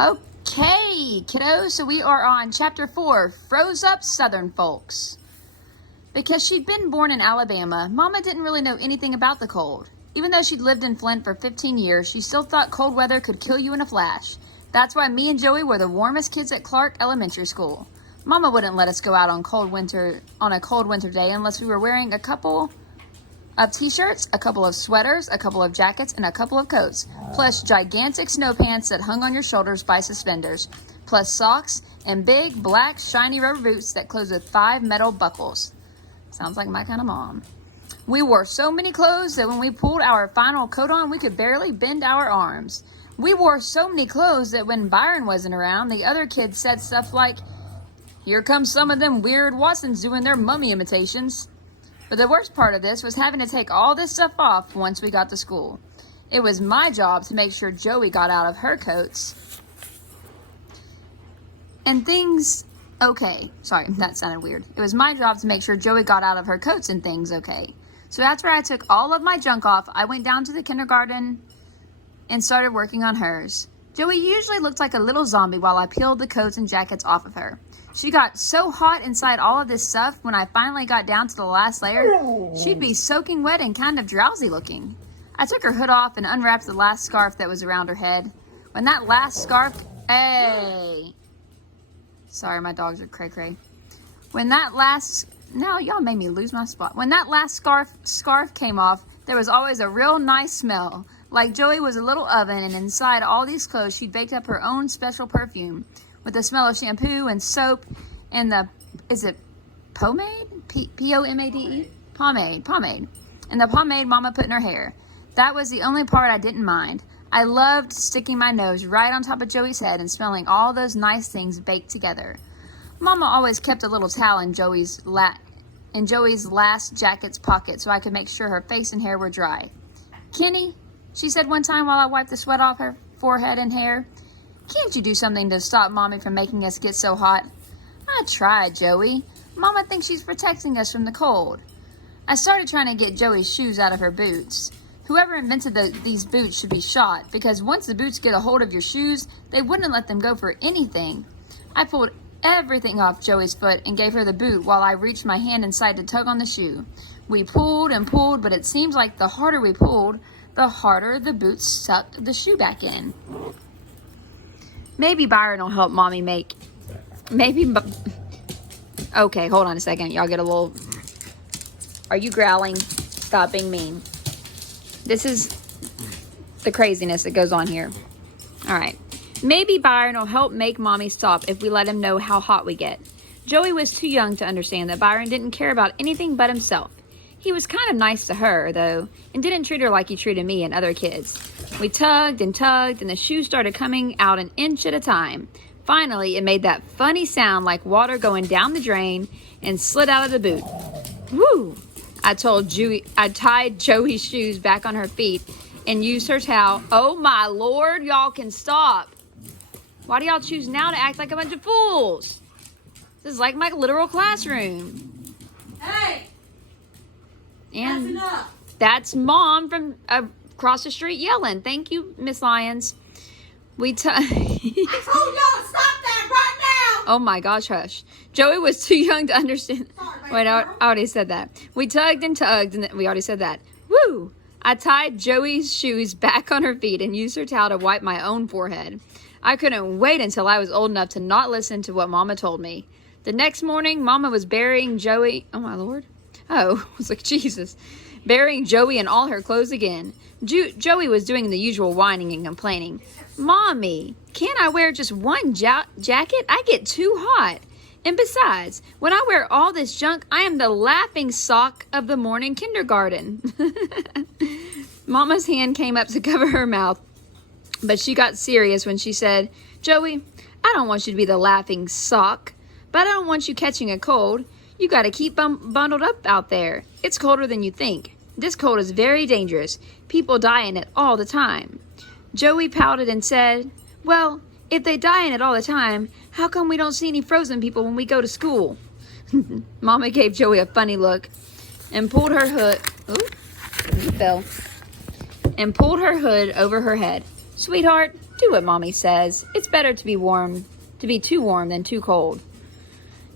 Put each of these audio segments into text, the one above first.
Okay, kiddos, so we are on Chapter 4, Froze Up Southern Folks. Because she'd been born in Alabama, Mama didn't really know anything about the cold. Even though she'd lived in Flint for 15 years, she still thought cold weather could kill you in a flash. That's why me and Joey were the warmest kids at Clark Elementary School. Mama wouldn't let us go out on a cold winter day unless we were wearing a couple of t-shirts, a couple of sweaters, a couple of jackets, and a couple of coats, plus gigantic snow pants that hung on your shoulders by suspenders, plus socks and big, black, shiny rubber boots that closed with 5 metal buckles. Sounds like my kind of mom. We wore so many clothes that when we pulled our final coat on, we could barely bend our arms. We wore so many clothes that when Byron wasn't around, the other kids said stuff like, "Here comes some of them weird Watsons doing their mummy imitations." But the worst part of this was having to take all this stuff off once we got to school. It was my job to make sure Joey got out of her coats and things okay. Sorry, that sounded weird. It was my job to make sure Joey got out of her coats and things okay. So after I took all of my junk off, I went down to the kindergarten and started working on hers. Joey usually looked like a little zombie while I peeled the coats and jackets off of her. She got so hot inside all of this stuff, when I finally got down to the last layer, she'd be soaking wet and kind of drowsy looking. I took her hood off and unwrapped the last scarf that was around her head. When that last scarf... Hey! Sorry, my dogs are cray-cray. When that last... Now, y'all made me lose my spot. When that last scarf came off, there was always a real nice smell. Like Joey was a little oven, and inside all these clothes, she'd baked up her own special perfume. With the smell of shampoo and soap and the, is it pomade? P-O-M-A-D-E? Pomade. And the pomade Mama put in her hair. That was the only part I didn't mind. I loved sticking my nose right on top of Joey's head and smelling all those nice things baked together. Mama always kept a little towel in Joey's last jacket's pocket so I could make sure her face and hair were dry. "Kenny," she said one time while I wiped the sweat off her forehead and hair, "can't you do something to stop Mommy from making us get so hot?" "I tried, Joey. Mama thinks she's protecting us from the cold." I started trying to get Joey's shoes out of her boots. Whoever invented these boots should be shot, because once the boots get a hold of your shoes, they wouldn't let them go for anything. I pulled everything off Joey's foot and gave her the boot while I reached my hand inside to tug on the shoe. We pulled and pulled, but it seems like the harder we pulled, the harder the boots sucked the shoe back in. Maybe Byron will help Mommy make... Okay, hold on a second. Y'all get a little... Are you growling? Stop being mean. This is the craziness that goes on here. All right. Maybe Byron will help make Mommy stop if we let him know how hot we get. Joey was too young to understand that Byron didn't care about anything but himself. He was kind of nice to her, though, and didn't treat her like he treated me and other kids. We tugged, and the shoes started coming out an inch at a time. Finally, it made that funny sound like water going down the drain and slid out of the boot. Woo! I tied Joey's shoes back on her feet and used her towel. Oh my Lord, y'all can stop. Why do y'all choose now to act like a bunch of fools? This is like my literal classroom. Hey! And that's Mom from across the street yelling. Thank you, Miss Lyons. I told y'all to stop that right now! Oh my gosh, hush. Joey was too young to understand. Sorry, Wait, I already said that. We tugged, and we already said that. Woo! I tied Joey's shoes back on her feet and used her towel to wipe my own forehead. I couldn't wait until I was old enough to not listen to what Mama told me. The next morning, Mama was burying Joey. Oh my Lord. Oh, I was like, Jesus. Burying Joey in all her clothes again. Joey was doing the usual whining and complaining. "Mommy, can't I wear just one jacket? I get too hot. And besides, when I wear all this junk, I am the laughing stock of the morning kindergarten." Mama's hand came up to cover her mouth, but she got serious when she said, "Joey, I don't want you to be the laughing stock, but I don't want you catching a cold. You got to keep bundled up out there. It's colder than you think. This cold is very dangerous. People die in it all the time." Joey pouted and said, "Well, if they die in it all the time, how come we don't see any frozen people when we go to school?" Mama gave Joey a funny look and pulled her hood. Ooh, he fell. And pulled her hood over her head. "Sweetheart, Do what Mommy says. It's better to be too warm than too cold.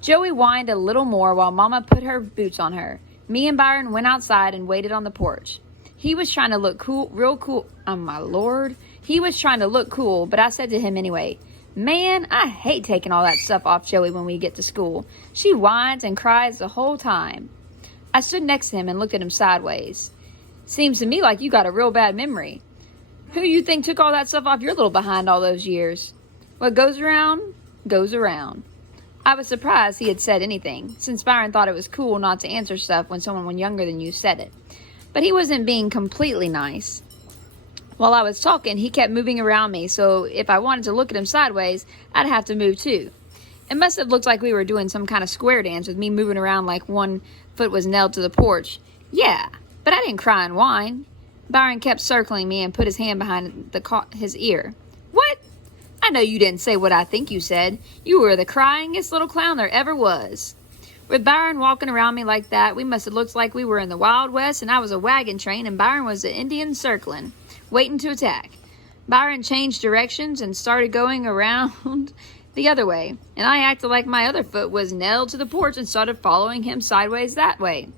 Joey whined a little more while Mama put her boots on her. Me and Byron went outside and waited on the porch. He was trying to look cool, real cool. Oh, my Lord. He was trying to look cool, but I said to him anyway, "Man, I hate taking all that stuff off Joey when we get to school. She whines and cries the whole time." I stood next to him and looked at him sideways. "Seems to me like you got a real bad memory. Who you think took all that stuff off your little behind all those years? What goes around, goes around." I was surprised he had said anything, since Byron thought it was cool not to answer stuff when someone younger than you said it. But he wasn't being completely nice. While I was talking, he kept moving around me, so if I wanted to look at him sideways, I'd have to move too. It must have looked like we were doing some kind of square dance with me moving around like one foot was nailed to the porch. Yeah, but I didn't cry and whine. Byron kept circling me and put his hand behind his ear. "What? I know you didn't say what I think you said. You were the cryingest little clown there ever was." With Byron walking around me like that, we must have looked like we were in the Wild West and I was a wagon train and Byron was the Indian circling, waiting to attack. Byron changed directions and started going around the other way, and I acted like my other foot was nailed to the porch and started following him sideways that way.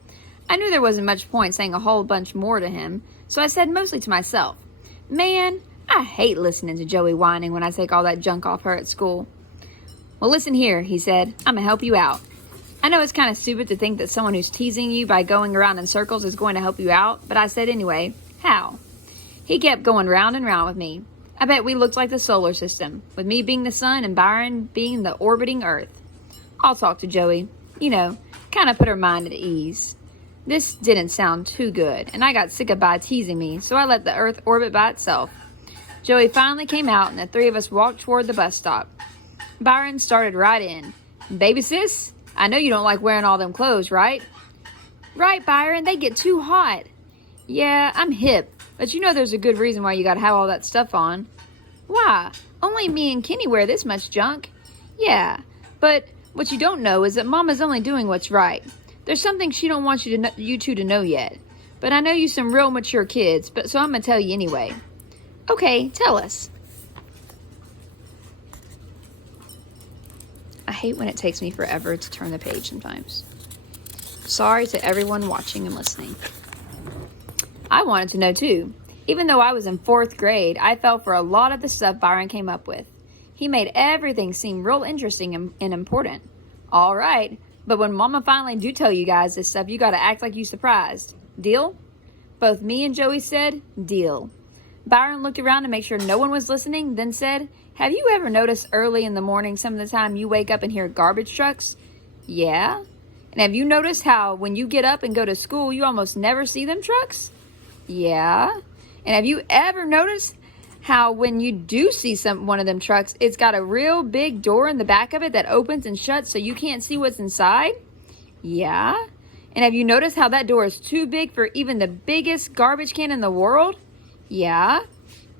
I knew there wasn't much point saying a whole bunch more to him, so I said mostly to myself, "Man, I hate listening to Joey whining when I take all that junk off her at school." "Well, listen here," he said. "I'm going to help you out. I know it's kind of stupid to think that someone who's teasing you by going around in circles is going to help you out, but I said anyway, how?" He kept going round and round with me. I bet we looked like the solar system, with me being the sun and Byron being the orbiting Earth. I'll talk to Joey. You know, kind of put her mind at ease. This didn't sound too good, and I got sick of Bi teasing me, so I let the Earth orbit by itself. Joey finally came out, and the three of us walked toward the bus stop. Byron started right in. "Baby sis, I know you don't like wearing all them clothes, right?" "Right, Byron, they get too hot." "Yeah, I'm hip, but you know there's a good reason why you gotta have all that stuff on." "Why? Only me and Kenny wear this much junk." "Yeah, but what you don't know is that Mama's only doing what's right. There's something she don't want you two to know yet. But I know you some real mature kids, so I'm gonna tell you anyway." "Okay, tell us." I hate when it takes me forever to turn the page sometimes. Sorry to everyone watching and listening. I wanted to know too. Even though I was in 4th grade, I fell for a lot of the stuff Byron came up with. He made everything seem real interesting and important. All right, but when Mama finally do tell you guys this stuff, you gotta act like you surprised. Deal? Both me and Joey said, deal. Byron looked around to make sure no one was listening, then said, "Have you ever noticed early in the morning some of the time you wake up and hear garbage trucks?" "Yeah." "And have you noticed how when you get up and go to school, you almost never see them trucks?" "Yeah." "And have you ever noticed how when you do see one of them trucks, it's got a real big door in the back of it that opens and shuts so you can't see what's inside?" "Yeah." "And have you noticed how that door is too big for even the biggest garbage can in the world?" "Yeah."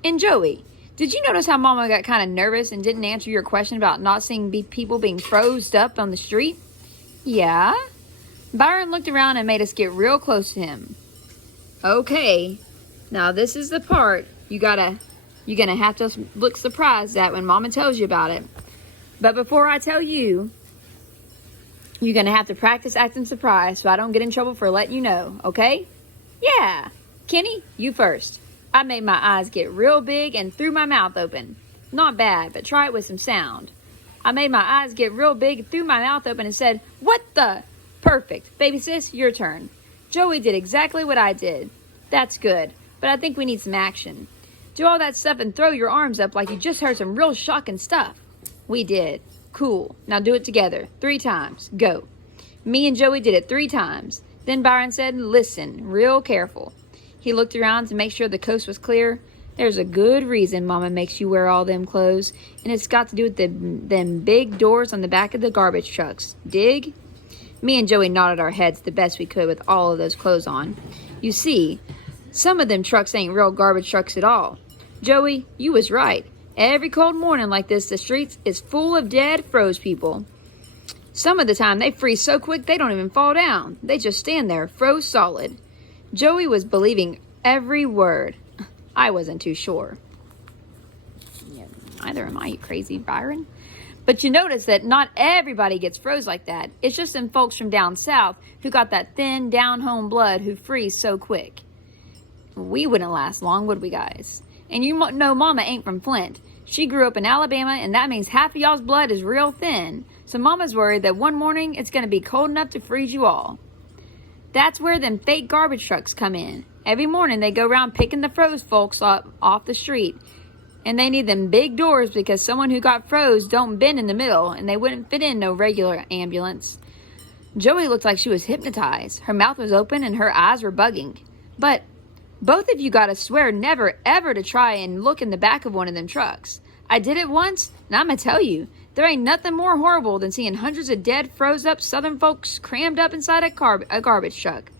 "And Joey, did you notice how Mama got kind of nervous and didn't answer your question about not seeing people being froze up on the street?" "Yeah." Byron looked around and made us get real close to him. "Okay, now this is the part you're gonna have to look surprised at when Mama tells you about it. But before I tell you, you're gonna have to practice acting surprised so I don't get in trouble for letting you know, okay?" "Yeah." "Kenny, you first." I made my eyes get real big and threw my mouth open. Not bad, but try it with some sound. I made my eyes get real big, threw my mouth open, and said, "What the?" "Perfect. Baby sis, your turn." Joey did exactly what I did. "That's good, but I think we need some action. Do all that stuff and throw your arms up like you just heard some real shocking stuff." We did. "Cool. Now do it together. 3 times. Go." Me and Joey did it 3 times. Then Byron said, "Listen, real careful." He looked around to make sure the coast was clear. "There's a good reason Mama makes you wear all them clothes, and it's got to do with them big doors on the back of the garbage trucks. Dig?" Me and Joey nodded our heads the best we could with all of those clothes on. You see, some of them trucks ain't real garbage trucks at all. Joey, you was right. Every cold morning like this, the streets is full of dead, froze people. Some of the time they freeze so quick they don't even fall down. They just stand there, froze solid. Joey was believing every word. I wasn't too sure. Yeah. Either am I, you crazy Byron. But you notice that not everybody gets froze like that. It's just them folks from down south who got that thin, down-home blood who freeze so quick. We wouldn't last long, would we, guys? And you know Mama ain't from Flint. She grew up in Alabama, and that means half of y'all's blood is real thin. So Mama's worried that one morning it's going to be cold enough to freeze you all. That's where them fake garbage trucks come in. Every morning they go around picking the froze folks up off the street. And they need them big doors because someone who got froze don't bend in the middle, and they wouldn't fit in no regular ambulance. Joey looked like she was hypnotized. Her mouth was open and her eyes were bugging. But both of you gotta swear never ever to try and look in the back of one of them trucks. I did it once, and I'ma tell you, there ain't nothing more horrible than seeing hundreds of dead, froze-up Southern folks crammed up inside a garbage truck.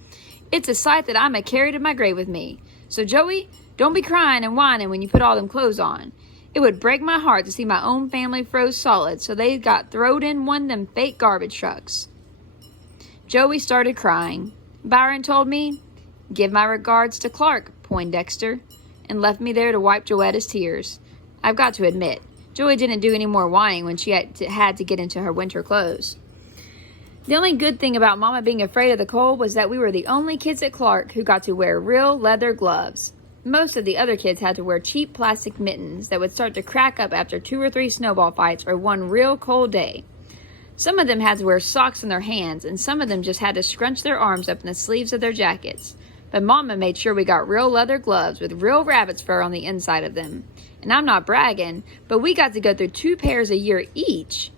It's a sight that I'ma carry to my grave with me. So Joey, don't be crying and whining when you put all them clothes on. It would break my heart to see my own family froze solid, so they got throwed in one of them fake garbage trucks. Joey started crying. Byron told me, "Give my regards to Clark, Poindexter," and left me there to wipe Joetta's tears. I've got to admit, Joey didn't do any more whining when she had to get into her winter clothes. The only good thing about Mama being afraid of the cold was that we were the only kids at Clark who got to wear real leather gloves. Most of the other kids had to wear cheap plastic mittens that would start to crack up after 2 or 3 snowball fights or one real cold day. Some of them had to wear socks in their hands, and some of them just had to scrunch their arms up in the sleeves of their jackets. But Mama made sure we got real leather gloves with real rabbit's fur on the inside of them. And I'm not bragging, but we got to go through 2 pairs a year each.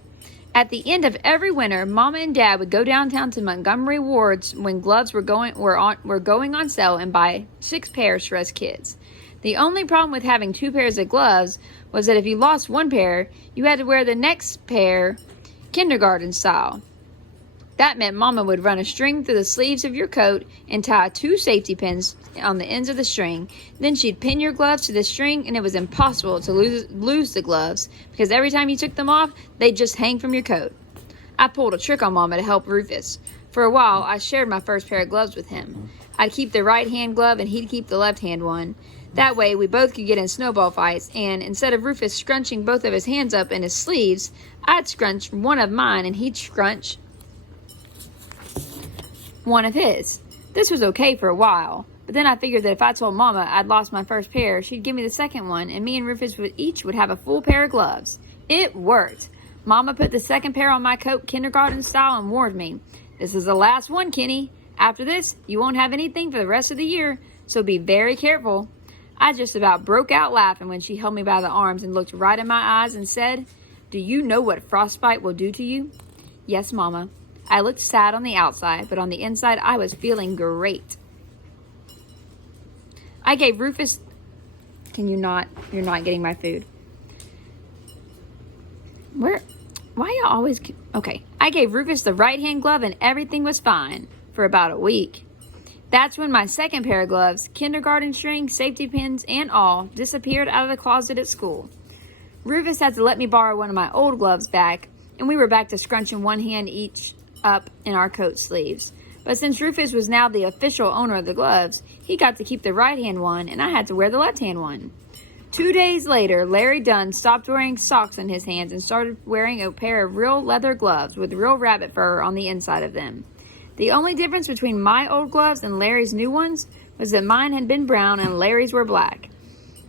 At the end of every winter, Mama and Dad would go downtown to Montgomery Ward's when gloves were going on sale and buy 6 pairs for us kids. The only problem with having 2 pairs of gloves was that if you lost one pair, you had to wear the next pair kindergarten style. That meant Mama would run a string through the sleeves of your coat and tie 2 safety pins on the ends of the string. Then she'd pin your gloves to the string, and it was impossible to lose the gloves because every time you took them off, they'd just hang from your coat. I pulled a trick on Mama to help Rufus. For a while, I shared my first pair of gloves with him. I'd keep the right-hand glove, and he'd keep the left-hand one. That way, we both could get in snowball fights, and instead of Rufus scrunching both of his hands up in his sleeves, I'd scrunch one of mine, and he'd scrunch one of his. This was okay for a while, but then I figured that if I told Mama I'd lost my first pair, she'd give me the second one, and me and Rufus would each have a full pair of gloves. It worked. Mama put the second pair on my coat kindergarten style and warned me, "This is the last one, Kenny. After this, you won't have anything for the rest of the year, so be very careful." I just about broke out laughing when she held me by the arms and looked right in my eyes and said, "Do you know what frostbite will do to you?" "Yes, Mama." I looked sad on the outside, but on the inside, I was feeling great. I gave Rufus... You're not getting my food. Why y'all always... Okay. I gave Rufus the right-hand glove and everything was fine for about a week. That's when my second pair of gloves, kindergarten string, safety pins, and all, disappeared out of the closet at school. Rufus had to let me borrow one of my old gloves back, and we were back to scrunching one hand each up in our coat sleeves. But since Rufus was now the official owner of the gloves, he got to keep the right-hand one, and I had to wear the left-hand one. 2 days later, Larry Dunn stopped wearing socks in his hands and started wearing a pair of real leather gloves with real rabbit fur on the inside of them. The only difference between my old gloves and Larry's new ones was that mine had been brown and Larry's were black.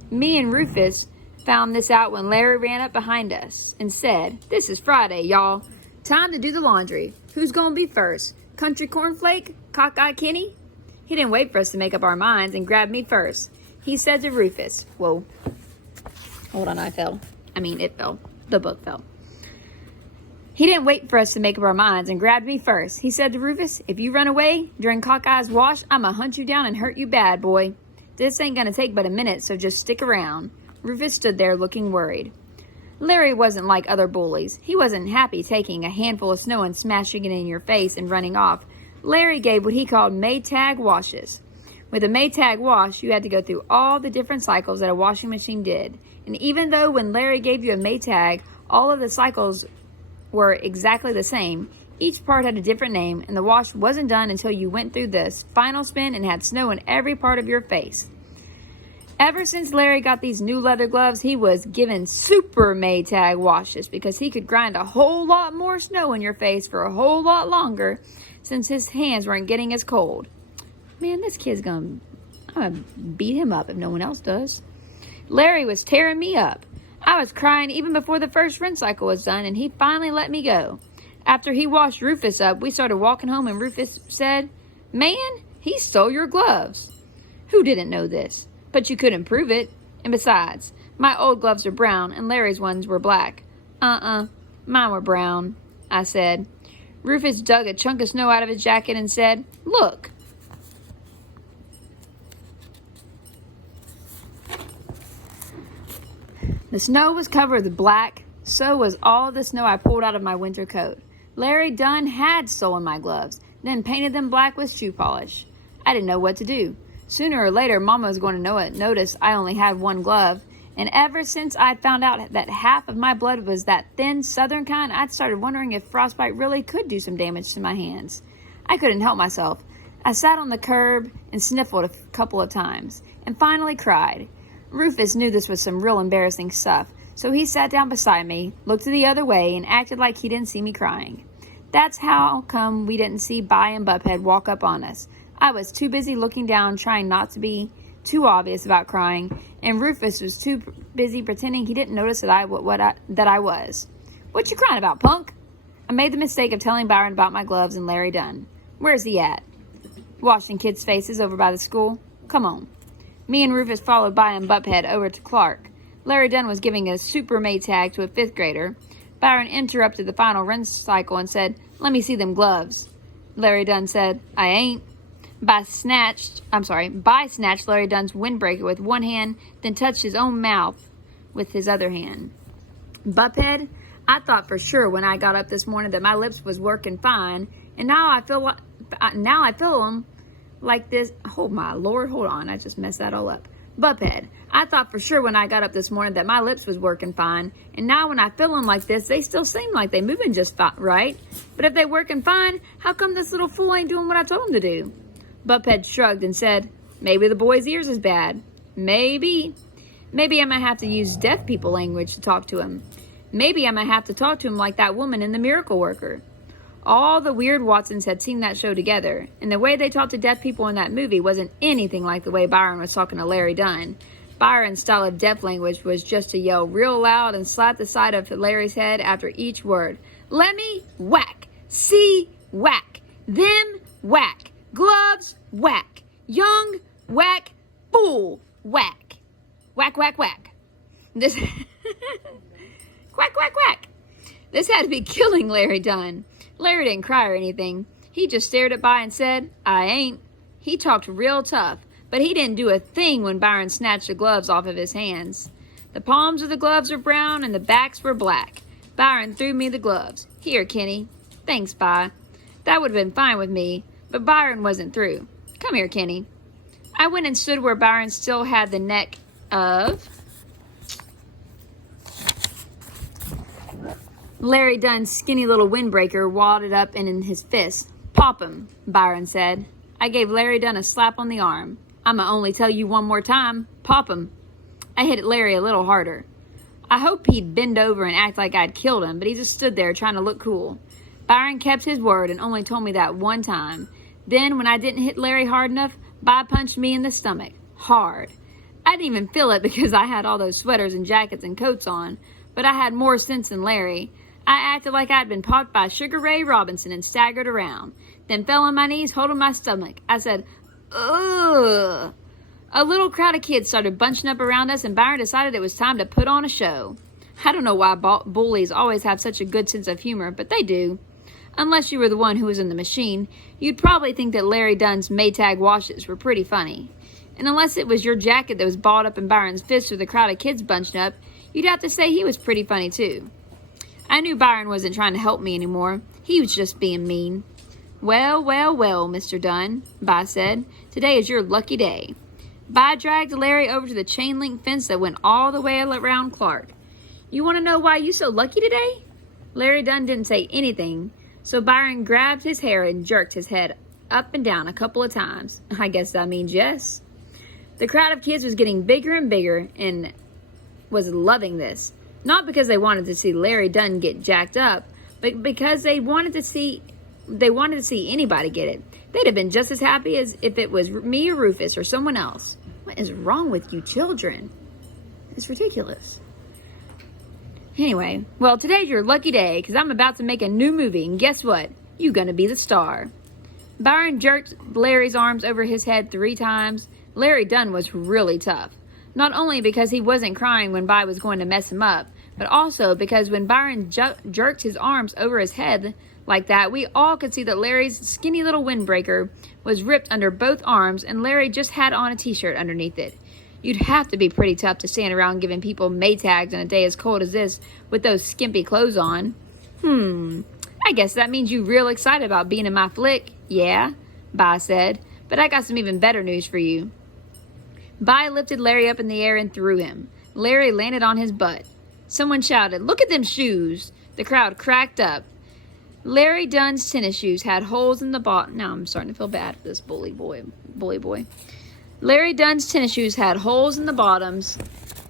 Me and Rufus found this out when Larry ran up behind us and said, "This is Friday, y'all. Time to do the laundry. Who's gonna be first? Country Cornflake? Cockeye Kenny?" He didn't wait for us to make up our minds and grabbed me first. He said to Rufus, "Whoa. Hold on, it fell. The book fell." He didn't wait for us to make up our minds and grabbed me first. He said to Rufus, "If you run away during Cockeye's wash, I'ma hunt you down and hurt you bad, boy. This ain't gonna take but a minute, so just stick around." Rufus stood there looking worried. Larry wasn't like other bullies. He wasn't happy taking a handful of snow and smashing it in your face and running off. Larry gave what he called Maytag washes. With a Maytag wash, you had to go through all the different cycles that a washing machine did. And even though when Larry gave you a Maytag, all of the cycles were exactly the same, each part had a different name, and the wash wasn't done until you went through this final spin and had snow in every part of your face. Ever since Larry got these new leather gloves, he was given super Maytag washes because he could grind a whole lot more snow in your face for a whole lot longer since his hands weren't getting as cold. Man, this kid's I'm gonna beat him up if no one else does. Larry was tearing me up. I was crying even before the first rinse cycle was done, and he finally let me go. After he washed Rufus up, we started walking home, and Rufus said, "Man, he stole your gloves." Who didn't know this? But you couldn't prove it. And besides, my old gloves are brown, and Larry's ones were black. Mine were brown, I said. Rufus dug a chunk of snow out of his jacket and said, "Look." The snow was covered with black, so was all the snow I pulled out of my winter coat. Larry Dunn had stolen my gloves, then painted them black with shoe polish. I didn't know what to do. Sooner or later, Mama was going to notice I only had one glove, and ever since I'd found out that half of my blood was that thin southern kind, I'd started wondering if frostbite really could do some damage to my hands. I couldn't help myself. I sat on the curb and sniffled a couple of times, and finally cried. Rufus knew this was some real embarrassing stuff, so he sat down beside me, looked the other way, and acted like he didn't see me crying. That's how come we didn't see Bi and Butthead walk up on us. I was too busy looking down, trying not to be too obvious about crying, and Rufus was too busy pretending he didn't notice that I was. "What you crying about, punk?" I made the mistake of telling Byron about my gloves and Larry Dunn. "Where's he at?" "Washing kids' faces over by the school. Come on." Me and Rufus followed Bi and Butthead over to Clark. Larry Dunn was giving a super Maytag to a 5th grader. Byron interrupted the final rinse cycle and said, "Let me see them gloves." Larry Dunn said, "I ain't." Bi snatched Larry Dunn's windbreaker with one hand, then touched his own mouth with his other hand. "Butthead, I thought for sure when I got up this morning that my lips was working fine, and now I feel them like this." Oh my Lord, hold on, I just messed that all up. "Butthead, I thought for sure when I got up this morning that my lips was working fine, and now when I feel them like this, they still seem like they moving just right. But if they working fine, how come this little fool ain't doing what I told him to do?" Butthead shrugged and said, "Maybe the boy's ears is bad. Maybe. Maybe I might have to use deaf people language to talk to him. Maybe I might have to talk to him like that woman in The Miracle Worker." All the weird Watsons had seen that show together, and the way they talked to deaf people in that movie wasn't anything like the way Byron was talking to Larry Dunn. Byron's style of deaf language was just to yell real loud and slap the side of Larry's head after each word. "Let me whack. See whack. Them whack. Gloves whack. Young whack. Fool whack. Whack, whack, whack." This quack, quack, quack. This had to be killing Larry Dunn. Larry didn't cry or anything. He just stared at Bi and said, "I ain't." He talked real tough, but he didn't do a thing when Byron snatched the gloves off of his hands. The palms of the gloves were brown and the backs were black. Byron threw me the gloves. "Here, Kenny." "Thanks, Bi." That would have been fine with me, but Byron wasn't through. "Come here, Kenny." I went and stood where Byron still had the neck of Larry Dunn's skinny little windbreaker wadded up in his fist. "Pop him," Byron said. I gave Larry Dunn a slap on the arm. "I'ma only tell you one more time. Pop him." I hit Larry a little harder. I hoped he'd bend over and act like I'd killed him, but he just stood there trying to look cool. Byron kept his word and only told me that one time. Then, when I didn't hit Larry hard enough, Bi punched me in the stomach. Hard. I didn't even feel it because I had all those sweaters and jackets and coats on, but I had more sense than Larry. I acted like I'd been popped by Sugar Ray Robinson and staggered around, then fell on my knees holding my stomach. I said, "Ugh." A little crowd of kids started bunching up around us, and Byron decided it was time to put on a show. I don't know why bullies always have such a good sense of humor, but they do. Unless you were the one who was in the machine, you'd probably think that Larry Dunn's Maytag washes were pretty funny. And unless it was your jacket that was balled up in Byron's fist with a crowd of kids bunched up, you'd have to say he was pretty funny too. I knew Byron wasn't trying to help me anymore. He was just being mean. "Well, well, well, Mr. Dunn," Bi said. "Today is your lucky day." Bi dragged Larry over to the chain-link fence that went all the way around Clark. "You want to know why you so lucky today?" Larry Dunn didn't say anything, so Byron grabbed his hair and jerked his head up and down a couple of times. I guess that means yes. The crowd of kids was getting bigger and bigger and was loving this. Not because they wanted to see Larry Dunn get jacked up, but because they wanted to see anybody get it. They'd have been just as happy as if it was me or Rufus or someone else. What is wrong with you children? It's ridiculous. Anyway, well, today's your lucky day because I'm about to make a new movie, and guess what? You're gonna be the star. Byron jerked Larry's arms over his head 3 times. Larry Dunn was really tough. Not only because he wasn't crying when By was going to mess him up, but also because when Byron jerked his arms over his head like that, we all could see that Larry's skinny little windbreaker was ripped under both arms and Larry just had on a t-shirt underneath it. You'd have to be pretty tough to stand around giving people Maytags on a day as cold as this with those skimpy clothes on. I guess that means you're real excited about being in my flick. Yeah, By said, but I got some even better news for you. By lifted Larry up in the air and threw him. Larry landed on his butt. Someone shouted, "Look at them shoes!" The crowd cracked up. Larry Dunn's tennis shoes had holes in the bottom. Now I'm starting to feel bad for this bully boy. Larry Dunn's tennis shoes had holes in the bottoms,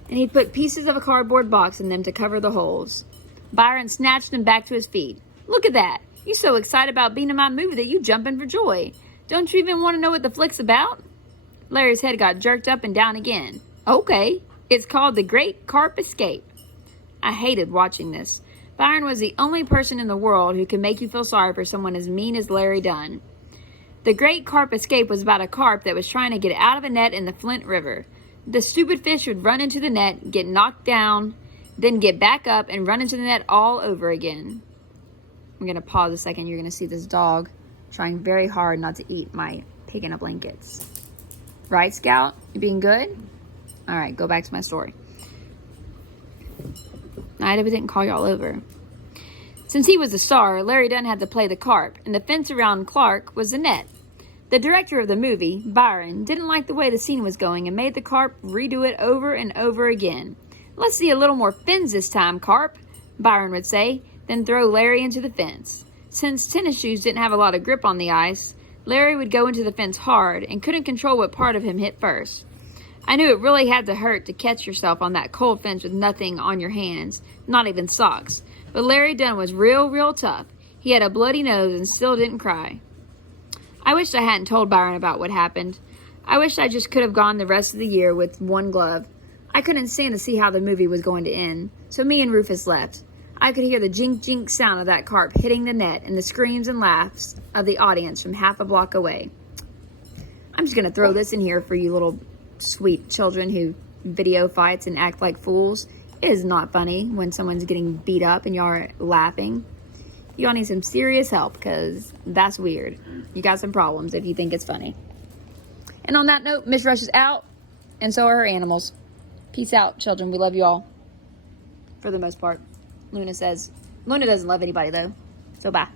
and he put pieces of a cardboard box in them to cover the holes. Byron snatched him back to his feet. "Look at that! You're so excited about being in my movie that you jumping for joy. Don't you even want to know what the flick's about?" Larry's head got jerked up and down again. "Okay, it's called The Great Carp Escape." I hated watching this. Byron was the only person in the world who could make you feel sorry for someone as mean as Larry Dunn. The Great Carp Escape was about a carp that was trying to get out of a net in the Flint River. The stupid fish would run into the net, get knocked down, then get back up and run into the net all over again. I'm going to pause a second. You're going to see this dog trying very hard not to eat my pig in a blankets. Right, Scout? You being good? All right, go back to my story. I didn't call y'all over. Since he was the star, Larry Dunn had to play the carp, and the fence around Clark was the net. The director of the movie, Byron, didn't like the way the scene was going and made the carp redo it over and over again. "Let's see a little more fins this time, Carp," Byron would say, then throw Larry into the fence. Since tennis shoes didn't have a lot of grip on the ice, Larry would go into the fence hard and couldn't control what part of him hit first. I knew it really had to hurt to catch yourself on that cold fence with nothing on your hands, not even socks. But Larry Dunn was real tough. He had a bloody nose and still didn't cry. I wished I hadn't told Byron about what happened. I wished I just could have gone the rest of the year with one glove. I couldn't stand to see how the movie was going to end, so me and Rufus left. I could hear the jink sound of that carp hitting the net and the screams and laughs of the audience from half a block away. I'm just going to throw this in here for you little sweet children who video fights and act like fools. It is not funny when someone's getting beat up and y'all are laughing. Y'all need some serious help because that's weird. You got some problems if you think it's funny. And on that note, Miss Rush is out, and so are her animals. Peace out, children. We love you all. For the most part. Luna doesn't love anybody, though. So bye.